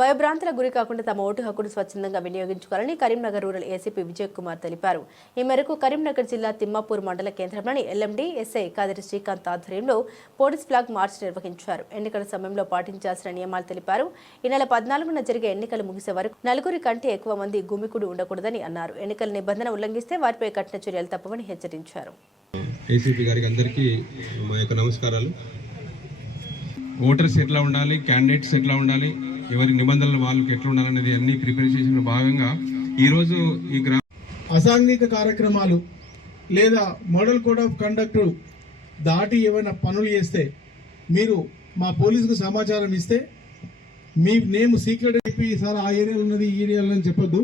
భయభ్రాంతులకు గురి కాకుండా తమ ఓటు హక్కును స్వచ్ఛందంగా వినియోగించుకోవాలని కరీంనగర్ రూరల్ ఏసీపీ విజయ్ కుమార్ తెలిపారు. ఈ మేరకు కరీంనగర్ జిల్లా తిమ్మాపూర్ మండల కేంద్రంలోని ఎల్ఎండి ఎస్ఐ కాదిరి శ్రీకాంత్ ఆధ్వర్యంలో పోలీస్ ఫ్లాగ్ మార్చ్ నిర్వహించారు. ఎన్నికల సమయంలో పాటించాల్సిన నియమాలు తెలిపారు. ఈ నెల 14న జరిగే ఎన్నికలు ముగిసే వరకు నలుగురి కంటే ఎక్కువ మంది గుమికూడి ఉండకూడదని అన్నారు. ఎన్నికల నిబంధన ఉల్లంఘిస్తే వారిపై కఠిన చర్యలు తప్పవని హెచ్చరించారు. ఏసీపీ గారికి అందరికీ మా యొక్క నమస్కారాలు. ఓటర్స్ ఎట్లా ఉండాలి, క్యాండిడేట్స్ ఎట్లా ఉండాలి, ఎవరి నిబంధనలు వాళ్ళకి ఎట్లా ఉండాలనేది అన్ని ప్రిపేర్ చేసిన భాగంగా ఈరోజు ఈ అసాంఘిక కార్యక్రమాలు లేదా మోడల్ కోడ్ ఆఫ్ కండక్ట్ దాటి ఏమైనా పనులు చేస్తే మీరు మా పోలీసుకు సమాచారం ఇస్తే మీ నేమ్ సీక్రెట్ అయిపోయి సార్ ఆ ఏరియాలో ఉన్నది ఈ ఏరియాలో అని చెప్పొద్దు.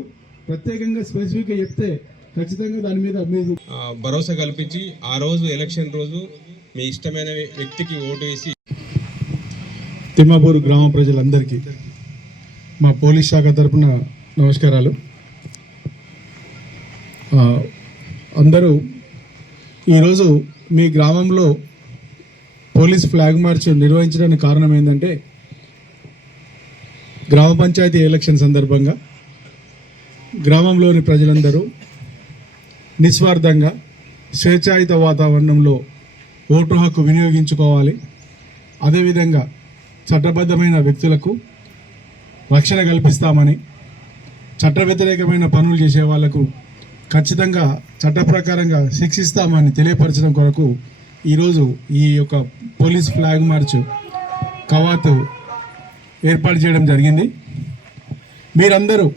ప్రత్యేకంగా స్పెసిఫిక్గా చెప్తే ఖచ్చితంగా దాని మీద మీరు భరోసా కల్పించి ఆ రోజు ఎలక్షన్ రోజు మీ ఇష్టమైన వ్యక్తికి ఓటు వేసి. తిమ్మాపూర్ గ్రామ ప్రజలందరికీ మా పోలీస్ శాఖ తరఫున నమస్కారాలు. అందరూ ఈరోజు మీ గ్రామంలో పోలీస్ ఫ్లాగ్ మార్చ్ నిర్వహించడానికి కారణం ఏంటంటే గ్రామ పంచాయతీ ఎలక్షన్ సందర్భంగా గ్రామంలోని ప్రజలందరూ నిస్వార్థంగా స్వేచ్ఛాయుత వాతావరణంలో ఓటు హక్కు వినియోగించుకోవాలి. అదేవిధంగా చట్టబద్ధమైన వ్యక్తులకు రక్షణ కల్పిస్తామని, చట్ట వ్యతిరేకమైన పనులు చేసే వాళ్లకు ఖచ్చితంగా చట్ట ప్రకారంగా శిక్షిస్తామని తెలియపరచడం కొరకు ఈరోజు ఈ యొక్క పోలీస్ ఫ్లాగ్ మార్చ్ కవాతు ఏర్పాటు చేయడం జరిగింది. మీరందరూ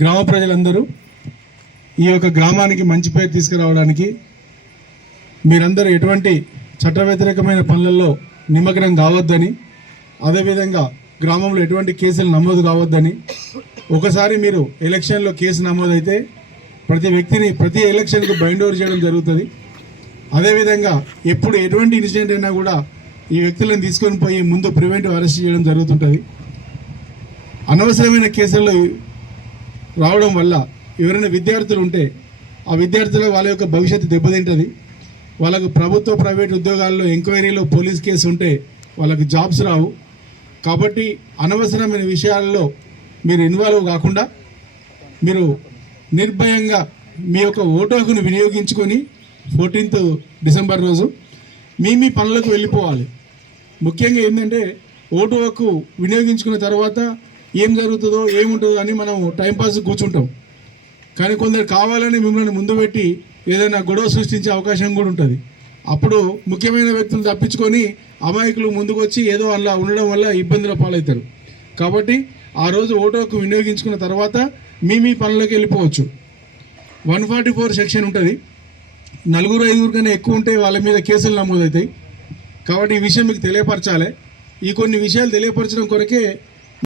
గ్రామ ప్రజలందరూ ఈ యొక్క గ్రామానికి మంచి పేరు తీసుకురావడానికి మీరందరూ ఎటువంటి చట్ట వ్యతిరేకమైన పనులలో నిమగ్నం కావద్దని, అదేవిధంగా గ్రామంలో ఎటువంటి కేసులు నమోదు కావద్దని, ఒకసారి మీరు ఎలక్షన్లో కేసు నమోదైతే ప్రతి ఎలక్షన్కు బైండ్ ఓవర్ చేయడం జరుగుతుంది. అదేవిధంగా ఎప్పుడు ఎటువంటి ఇన్సిడెంట్ అయినా కూడా ఈ వ్యక్తులను తీసుకొని పోయి ముందు ప్రివెంటివ్ అరెస్ట్ చేయడం జరుగుతుంటుంది. అనవసరమైన కేసుల్లో రావడం వల్ల ఎవరైనా విద్యార్థులు ఉంటే ఆ విద్యార్థుల వాళ్ళ యొక్క భవిష్యత్తు దెబ్బతింటుంది. వాళ్ళకు ప్రభుత్వ ప్రైవేట్ ఉద్యోగాల్లో ఎంక్వైరీలో పోలీస్ కేసు ఉంటే వాళ్ళకి జాబ్స్ రావు. కాబట్టి అనవసరమైన విషయాల్లో మీరు ఇన్వాల్వ్ కాకుండా మీరు నిర్భయంగా మీ యొక్క ఓటు హక్కును వినియోగించుకొని 14th డిసెంబర్ రోజు మీ పనులకు వెళ్ళిపోవాలి. ముఖ్యంగా ఏంటంటే ఓటు హక్కు వినియోగించుకున్న తర్వాత ఏం జరుగుతుందో ఏముంటుందో అని మనం టైంపాస్ కూర్చుంటాం. కానీ కొందరు కావాలని మిమ్మల్ని ముందు పెట్టి ఏదైనా గొడవ సృష్టించే అవకాశం కూడా ఉంటుంది. అప్పుడు ముఖ్యమైన వ్యక్తులు తప్పించుకొని అమాయకులు ముందుకు వచ్చి ఏదో అలా ఉండడం వల్ల ఇబ్బందుల పాలవుతారు. కాబట్టి ఆ రోజు ఓటు హక్కు వినియోగించుకున్న తర్వాత మీ పనులకు వెళ్ళిపోవచ్చు. 144 సెక్షన్ ఉంటుంది. 4-5 కన్నా ఎక్కువ ఉంటే వాళ్ళ మీద కేసులు నమోదవుతాయి. కాబట్టి ఈ విషయం మీకు తెలియపరచాలి. ఈ కొన్ని విషయాలు తెలియపరచడం కొరకే